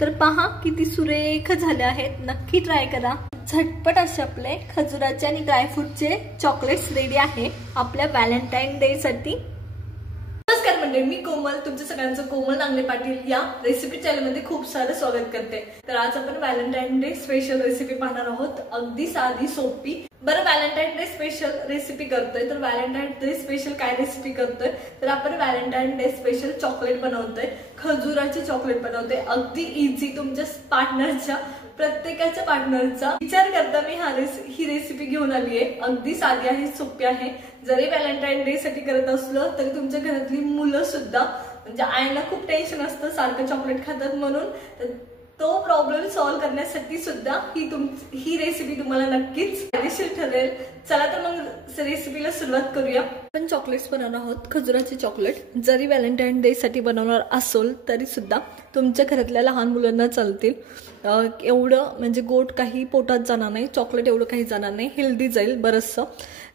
तर पहा किती सुरेख झाले आहेत, नक्की ट्राय करा। झटपट असे आपले खजुराचे आणि ड्रायफ्रूटचे चॉकलेट्स रेडी आहे आपल्या व्हॅलेंटाईन डे साठी। नमस्कार मंडळी, मी कोमल तुमच्या सगळ्यांचं कोमल नांगले पाटील या रेसिपी चॅनल मध्ये खूप सारं स्वागत करते। तर आज आपण व्हॅलेंटाईन डे स्पेशल रेसिपी पाहणार आहोत, अगदी साधी सोपी। बरं, व्हॅलेंटाईन डे स्पेशल रेसिपी करतोय तर व्हॅलेंटाईन डे स्पेशल काय रेसिपी करतोय तर आपण व्हॅलेंटाईन डे स्पेशल चॉकलेट बनवतोय, खजुराचे चॉकलेट बनवतोय। अगदी इझी, तुमच्या पार्टनरच्या प्रत्येकाच्या पार्टनरचा विचार करता मी ही रेसिपी घेऊन आली आहे। अगदी साधी आहे, सोपी आहे। जरी व्हॅलेंटाईन डे साठी करत असलो तरी तुमच्या घरातली मुलं सुद्धा, म्हणजे आईला खूप टेन्शन असतं सारखं चॉकलेट खातात म्हणून, तो प्रॉब्लेम सॉल्व्ह करण्यासाठी सुद्धा ही रेसिपी तुम्हाला नक्कीच फायदेशीर ठरेल। चला तर मग रेसिपीला सुरुवात करूया। आपण चॉकलेट्स बनवणार आहोत, खजुराचे चॉकलेट। जरी व्हॅलेंटाईन डे साठी बनवणार असेल तरी सुद्धा तुमच्या घरातल्या लहान मुलांना चालतील। एवढं म्हणजे गोड काही पोटात जाणार नाही, चॉकलेट एवढं काही जाणार नाही, हेल्दी जाईल बरंचसं।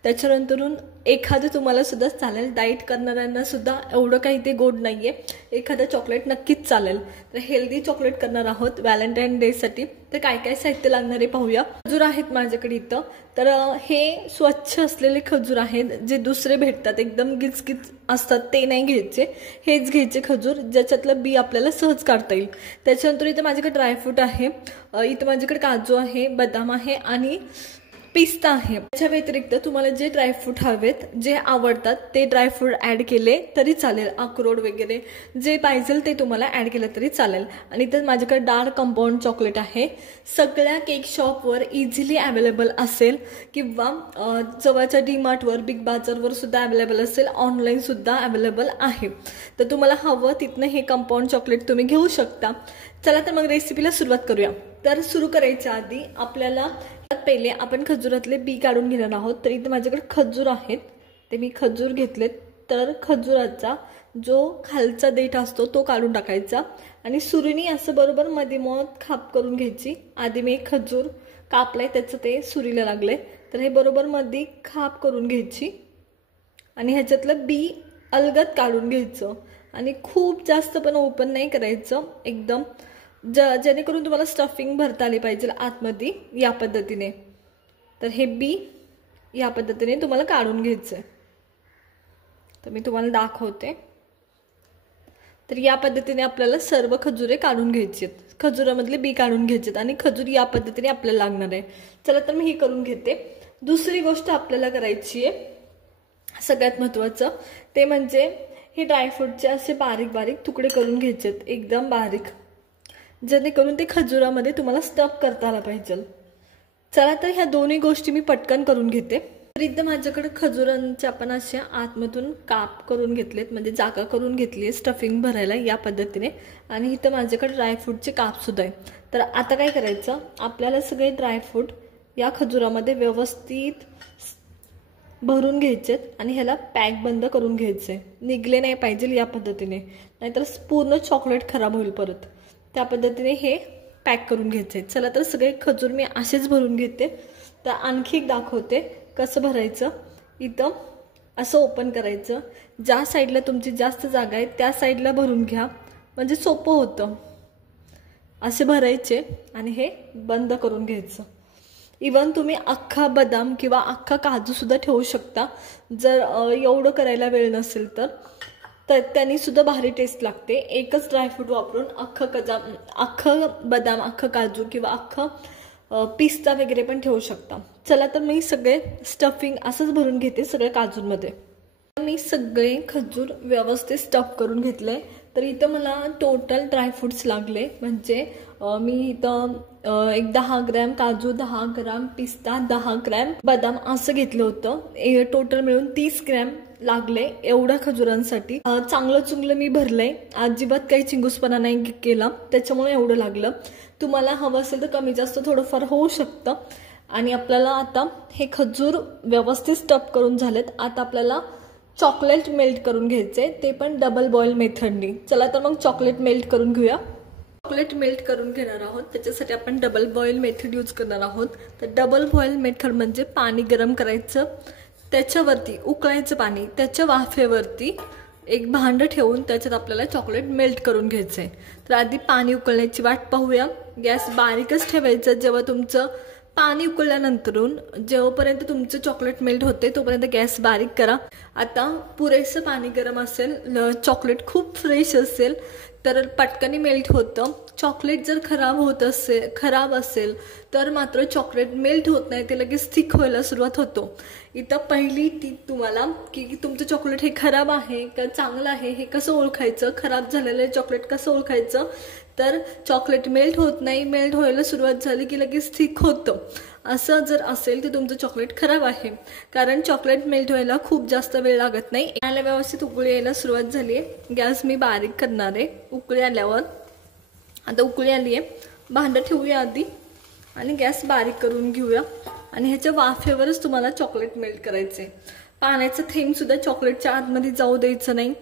त्याच्यानंतरून एखादं तुम्हाला सुद्धा चालेल, डाएट करणाऱ्यांना सुद्धा एवढं काही ते गोड नाहीये, एखादं चॉकलेट नक्कीच चालेल। तर हेल्दी चॉकलेट करणार आहोत व्हॅलेंटाईन डे साठी। तर काय काय साहित्य लागणार आहे पाहूया। खजूर आहेत माझ्याकडे इथं, तर हे स्वच्छ असलेले खजूर आहेत, जे दुसरे भेटतात एकदम गिचगिच असतात ते नाही घ्यायचे, हेच घ्यायचे खजूर ज्याच्यातलं बी आपल्याला सहज काढता येईल। त्याच्यानंतर इथं माझ्याकडे ड्रायफ्रूट आहे, इथं माझ्याकडे काजू आहे, बदाम आहे आणि पिस्ता आहे। त्याच्या व्यतिरिक्त तुम्हाला जे ड्रायफ्रूट हवेत, जे आवडतात ते ड्रायफ्रूट ऍड केले तरी चालेल, अक्रोड वगैरे जे पाहिजे ते तुम्हाला ऍड केलं तरी चालेल। आणि तर माझ्याकडे डार्क कंपाऊंड चॉकलेट आहे, सगळ्या केक शॉपवर इझिली अवेलेबल असेल किंवा जवळच्या डीमार्टवर, बिग बाजारवर सुद्धा अवेलेबल असेल, ऑनलाईन सुद्धा अवेलेबल आहे। तर तुम्हाला हवं तिथनं हे कंपाऊंड चॉकलेट तुम्ही घेऊ शकता। चला तर मग रेसिपीला सुरुवात करूया। तर सुरू करायच्या आधी आपल्याला पहिले आपण खजुरातले बी काढून घेणार आहोत। तर इथे माझ्याकडे खजूर आहेत, ते मी खजूर घेतलेत। तर खजुराचा जो खालचा देठ असतो तो काढून टाकायचा आणि सुरीने असं बरोबर मध्ये मध खाप करून घ्यायची। आधी मी एक खजूर कापलाय, त्याचं ते सुरीला लागले, तर हे बरोबर मध्ये खाप करून घ्यायची आणि ह्याच्यातलं बी अलगद काढून घ्यायचं। आणि खूप जास्त पण ओपन नाही करायचं, एकदम जेणेकरून तुम्हाला स्टफिंग भरता आली पाहिजे आतमध्ये, या पद्धतीने। तर हे बी या पद्धतीने तुम्हाला काढून घ्यायचं, तर मी तुम्हाला दाखवते। तर या पद्धतीने आपल्याला सर्व खजुरे काढून घ्यायची आहेत, खजुरामधले बी काढून घ्यायचे आणि खजूर या पद्धतीने आपल्याला लागणार आहे। चला तर मी हे करून घेते। दुसरी गोष्ट आपल्याला करायची आहे, सगळ्यात महत्त्वाचं ते म्हणजे हे ड्रायफ्रूटचे असे बारीक बारीक तुकडे करून घ्यायचे आहेत, एकदम बारीक, जेणेकरून ते खजुरामध्ये तुम्हाला स्टफ करता आला पाहिजे। चला तर ह्या दोन्ही गोष्टी मी पटकन करून घेते। तर इथं माझ्याकडे खजुरांच्या आपण अशा आतमधून काप करून घेतलेत, म्हणजे जागा करून घेतली आहे स्टफिंग भरायला या पद्धतीने। आणि इथं माझ्याकडे ड्रायफ्रूटचे काप सुद्धा आहे। तर आता काय करायचं, आपल्याला सगळे ड्रायफ्रूट या खजुरामध्ये व्यवस्थित भरून घ्यायचेत आणि ह्याला पॅक बंद करून घ्यायचे, निघले नाही पाहिजे या पद्धतीने, नाहीतर पूर्ण चॉकलेट खराब होईल परत। त्या पद्धतीने हे पॅक करून घ्यायचे। चला तर सगळे खजूर मी असेच भरून घेते। तर आणखी एक दाखवते कसं भरायचं। इथं असं ओपन करायचं, ज्या साईडला तुमची जास्त जागा आहे त्या साईडला भरून घ्या, म्हणजे सोपं होतं। असे भरायचे आणि हे बंद करून घ्यायचं। इवन तुम्ही अख्खा बदाम किंवा अख्खा काजू सुद्धा ठेवू शकता, जर एवढं करायला वेळ नसेल तर त्यांनी सुद्धा भारी टेस्ट लागते। एकच ड्रायफ्रूट वापरून अख्खं बदाम, अख्खं काजू किंवा अख्खं पिस्ता वगैरे पण ठेवू शकता। चला तर मी सगळे स्टफिंग असंच भरून घेते सगळ्या काजूंमध्ये। मी सगळे खजूर व्यवस्थित स्टफ करून घेतले। तर इथं मला टोटल ड्रायफ्रूट्स लागले, म्हणजे मी इथं एक 10 ग्रॅम काजू, 10 ग्रॅम पिस्ता, 10 ग्रॅम बदाम असं घेतलं होतं। टोटल मिळून 30 ग्रॅम लागले एवढ्या खजुरांसाठी। चांगलं चुंगलं मी भरलंय, अजिबात काही चिंगूसपणा नाही केला, त्याच्यामुळे एवढं लागलं। तुम्हाला हवं असेल तर कमी जास्त थोडंफार होऊ शकतं। आणि आपल्याला आता हे खजूर व्यवस्थित स्टफ करून झालेत। आता आपल्याला चॉकलेट मेल्ट करून घ्यायचे, ते पण डबल बॉईल मेथडनी। चला तर मग चॉकलेट मेल्ट करून घेऊया। चॉकलेट मेल्ट करून घेणार आहोत, त्याच्यासाठी आपण डबल बॉईल मेथड यूज करणार आहोत। तर डबल बॉईल मेथड म्हणजे पाणी गरम करायचं, त्याच्यावरती उकळायचं पाणी, त्याच्या वाफेवरती एक भांड ठेवून त्याच्यात आपल्याला चॉकलेट मेल्ट करून घ्यायचं आहे. तर आधी पाणी उकळण्याची वाट पाहूया. गॅस बारीकच ठेवायचा. जेव्हा तुमचं पाणी उकळल्यानंतरून जेव्हापर्यंत तुमचं चॉकलेट मेल्ट होते तोपर्यंत गॅस बारीक करा. आता पुरेसं पाणी गरम असेल, चॉकलेट खूप फ्रेश असेल तर पटकन मेल्ट होतं. चॉकलेट जर खराब असेल तर मात्र चॉकलेट मेल्ट होत नाही, ते लगेच थिक व्हायला सुरुवात होतो. इथं पहिली टीप तुम्हाला की तुमचं चॉकलेट हे खराब आहे का चांगलं आहे हे कसं ओळखायचं, खराब झालेलं चॉकलेट कसं ओळखायचं. तर चॉकलेट मेल्ट होत नाही, मेल्ट व्हायला सुरुवात झाली की लगेच थिक होतं. असं जर असेल तर तुमचं चॉकलेट खराब आहे. कारण चॉकलेट मेल्ट व्हायला खूप जास्त वेळ लागत नाही. याला व्यवस्थित उकळी यायला सुरुवात झाली आहे. गॅस मी बारीक करणार आहे. उकळी आल्यावर आता उकळी आली आहे, भांडं ठेवूया आधी आणि गॅस बारीक करून घेऊया. आणि ह्याच्या वाफेवरच तुम्हाला चॉकलेट मेल्ट करायचे. पाण्याचं थेंब सुद्धा चॉकलेटच्या आतमध्ये जाऊ द्यायचं नाही,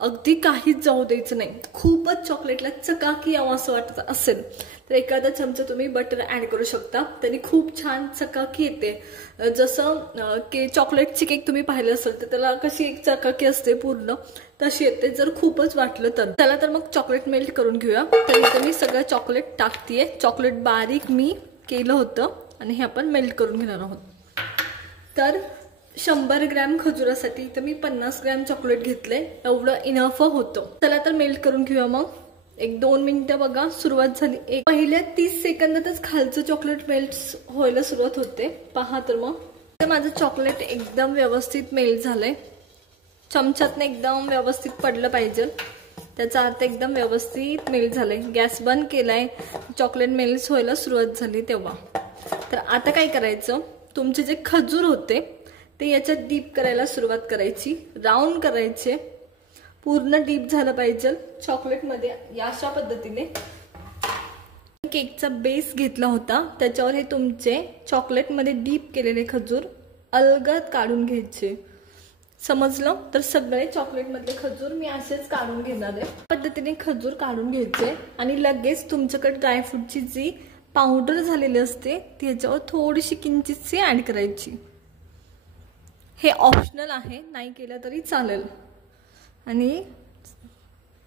अगदी काहीच जाऊ द्यायचं नाही. खूपच चॉकलेटला चकाकी यावं असं वाटत असेल तर एखादा चमचा तुम्ही बटर ऍड करू शकता, त्यांनी खूप छान चकाकी येते. जसं की चॉकलेटची केक तुम्ही पाहिलं असेल तर त्याला कशी एक चकाकी असते पूर्ण, तशी येते जर खूपच वाटलं तर. चला तर मग चॉकलेट मेल्ट करून घेऊया. तर इथं मी सगळं चॉकलेट टाकतेय. चॉकलेट बारीक मी केलं होतं आणि हे आपण मेल्ट करून घेणार आहोत. तर 100 ग्रॅम खजुरासाठी इथं मी 50 ग्रॅम चॉकलेट घेतले, एवढं इनफ होतं. चला तर मेल्ट करून घेऊया. मग 1-2 मिनिटं बघा सुरुवात झाली. पहिल्या 30 सेकंदातच खालचं चॉकलेट मेल्ट व्हायला सुरुवात होते. पहा तर मग माझं चॉकलेट एकदम व्यवस्थित मेल्ट झालंय. चमच्यातनं एकदम व्यवस्थित पडलं पाहिजे, त्याचा अर्थ एकदम व्यवस्थित मेल्ट झालंय. गॅस बंद केलाय, चॉकलेट मेल्ट व्हायला सुरुवात झाली तेव्हा. तर आता काय करायचं, तुमचे जे खजूर होते ते याच्यात डीप करायला सुरुवात करायची. राऊंड करायचे, पूर्ण डीप झालं पाहिजे चॉकलेटमध्ये. या अशा पद्धतीने केकचा बेस घेतला होता, त्याच्यावर हे तुमचे चॉकलेटमध्ये डीप केलेले खजूर अलगद काढून घ्यायचे. समजलं? तर सगळे चॉकलेटमधले खजूर मी असेच काढून घेणार आहे. पद्धतीने खजूर काढून घ्यायचे आणि लगेच तुमच्याकडे ड्रायफ्रूटची जी पावडर झालेली असते ती याच्यावर थोडीशी किंचितशी ऍड करायची. हे ऑप्शनल आहे, नाही केलं तरी चालेल. आणि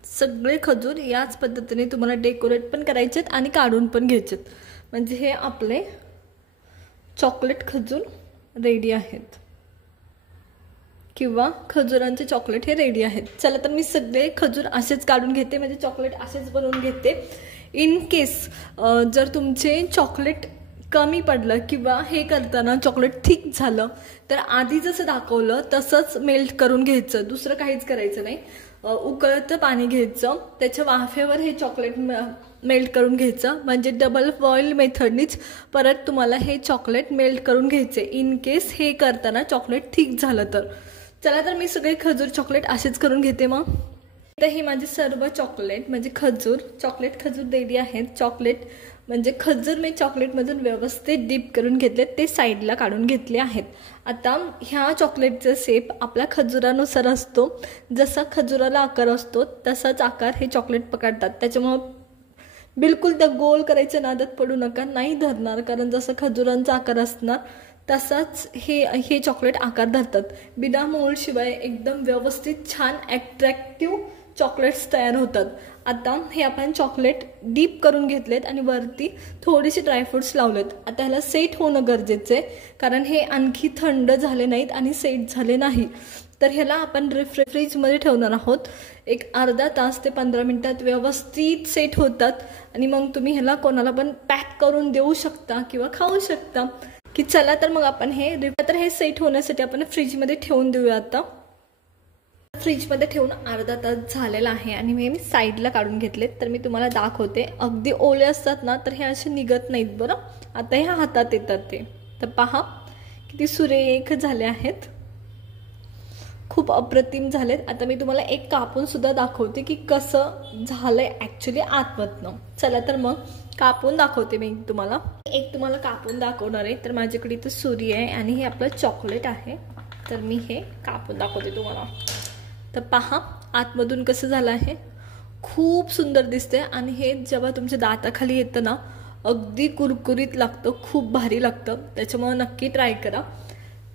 सगळे खजूर याच पद्धतीने तुम्हाला डेकोरेट पण करायचेत आणि काढून पण घ्यायचेत. म्हणजे हे आपले चॉकलेट खजूर रेडी आहेत किंवा खजुरांचे चॉकलेट हे रेडी आहेत. चला तर मी सगळे खजूर असेच काढून घेते, म्हणजे चॉकलेट असेच बनवून घेते. इन केस जर तुमचे चॉकलेट कमी पडलं किंवा हे करताना चॉकलेट थिक झालं तर आधी जसं दाखवलं तसंच मेल्ट करून घ्यायचं, दुसरं काहीच करायचं नाही. उकळतं पाणी घ्यायचं, त्याच्या वाफेवर हे चॉकलेट मेल्ट करून घ्यायचं. म्हणजे डबल बॉईल मेथडनीच परत तुम्हाला हे चॉकलेट मेल्ट करून घ्यायचे इन केस हे करताना चॉकलेट थिक झालं तर. चला तर मी सगळे खजूर चॉकलेट असेच करून घेते. मग तर हे माझे सर्व चॉकलेट म्हणजे चॉकलेट खजूर रेडी आहेत. चॉकलेट म्हणजे खजूर मी चॉकलेटमधून व्यवस्थित डीप करून घेतले, ते साईडला काढून घेतले आहेत. आता ह्या चॉकलेटचा शेप आपल्या खजुरानुसार असतो. जसा खजुराला आकार असतो तसाच आकार हे चॉकलेट पकडतात. त्याच्यामुळं बिलकुल त्या गोल करायच्या नादात पडू नका, नाही धरणार. कारण जसं खजुरांचा आकार असणार तसाच हे चॉकलेट आकार धरतात. बिना मोल्ड शिवाय एकदम व्यवस्थित छान अट्रॅक्टिव्ह चॉकलेट्स तयार होतात. आता हे आपण चॉकलेट डीप करून घेतलेत आणि वरती थोडेसे ड्रायफ्रुट्स लावलेत. आता ह्याला सेट होणं गरजेचं आहे, कारण हे आणखी थंड झाले नाहीत आणि सेट झाले नाही. तर ह्याला आपण फ्रीजमध्ये ठेवणार आहोत. एक अर्धा तास ते 15 मिनिटात व्यवस्थित सेट होतात आणि मग तुम्ही ह्याला कोणाला पण पॅक करून देऊ शकता किंवा खाऊ शकता. की चला तर मग आपण हे सेट होण्यासाठी आपण फ्रीजमध्ये ठेवून देऊया. आता फ्रीजमध्ये ठेवून अर्धा तास झालेला आहे आणि मी साईडला काढून घेतलेत. तर मी तुम्हाला दाखवते. अगदी ओले असतात ना तर हे असे निघत नाहीत बरं. आता हे हातात येतात ते. तर पहा किती सुरेख झाले आहेत, खूप अप्रतिम झालेत. आता मी तुम्हाला एक कापून सुद्धा दाखवते की कसं झालंय ऍक्च्युली आतमधनं. चला तर मग कापून दाखवते मी तुम्हाला. तुम्हाला कापून दाखवणार आहे. तर माझ्याकडे इथं सुरी आहे आणि हे आपलं चॉकलेट आहे. तर मी हे कापून दाखवते तुम्हाला. तर पहा आतमधून कसं झालं आहे, खूप सुंदर दिसते. आणि हे जेव्हा तुमच्या दाताखाली येतं ना अगदी कुरकुरीत लागतं, खूप भारी लागतं. त्याच्यामुळे नक्की ट्राय करा.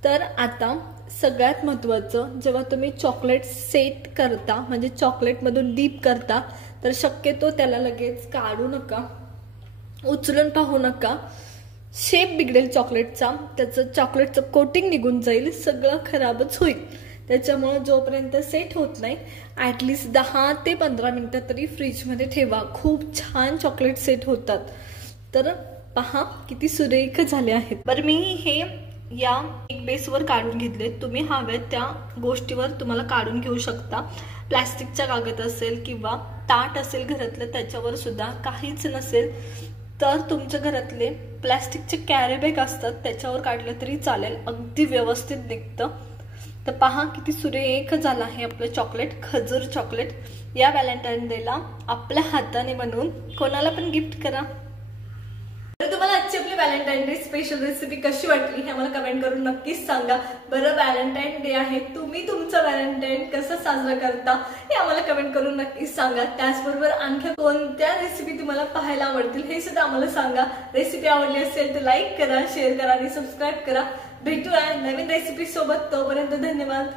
तर आता सगळ्यात महत्त्वाचं, जेव्हा तुम्ही चॉकलेट सेट करता म्हणजे चॉकलेटमधून डीप करता, तर शक्यतो त्याला लगेच काढू नका, उचलून पाहू नका. शेप बिघडेल चॉकलेटचा, त्याचं चॉकलेटचं कोटिंग निघून जाईल, सगळं खराबच होईल. त्याच्यामुळे जोपर्यंत सेट होत नाही ॲटलिस्ट 10 ते 15 मिनिटं तरी फ्रीजमध्ये ठेवा. खूप छान चॉकलेट सेट होतात. तर पहा किती सुरेख झाले आहेत. बरं, मी हे या एक बेसवर काढून घेतले. तुम्ही हव्यात त्या गोष्टीवर तुम्हाला काढून घेऊ शकता. प्लॅस्टिकचा कागद असेल किंवा ताट असेल घरातलं, त्याच्यावर सुद्धा काहीच नसेल तर तुमच्या घरातले प्लॅस्टिकचे कॅरी बॅग असतात त्याच्यावर काढलं तरी चालेल, अगदी व्यवस्थित निघतं. तर पहा किती सुरेख झालं आहे आपलं चॉकलेट, खजूर चॉकलेट. या व्हॅलेंटाईन डेला आपल्या हाताने बनवून कोणाला पण गिफ्ट करा. तर तुम्हाला आजची आपली व्हॅलेंटाईन डे स्पेशल रेसिपी कशी वाटली हे आम्हाला कमेंट करून नक्कीच सांगा. बरं, व्हॅलेंटाईन डे आहे, तुम्ही तुमचं व्हॅलेंटाईन कसं साजरा करता हे आम्हाला कमेंट करून नक्कीच सांगा. त्याचबरोबर आणखी कोणत्या रेसिपी तुम्हाला पाहायला आवडतील हे सुद्धा आम्हाला सांगा. रेसिपी आवडली असेल तर लाईक करा, शेअर करा आणि सबस्क्राईब करा. भेटूया नवीन रेसिपी सोबत. तोपर्यंत धन्यवाद.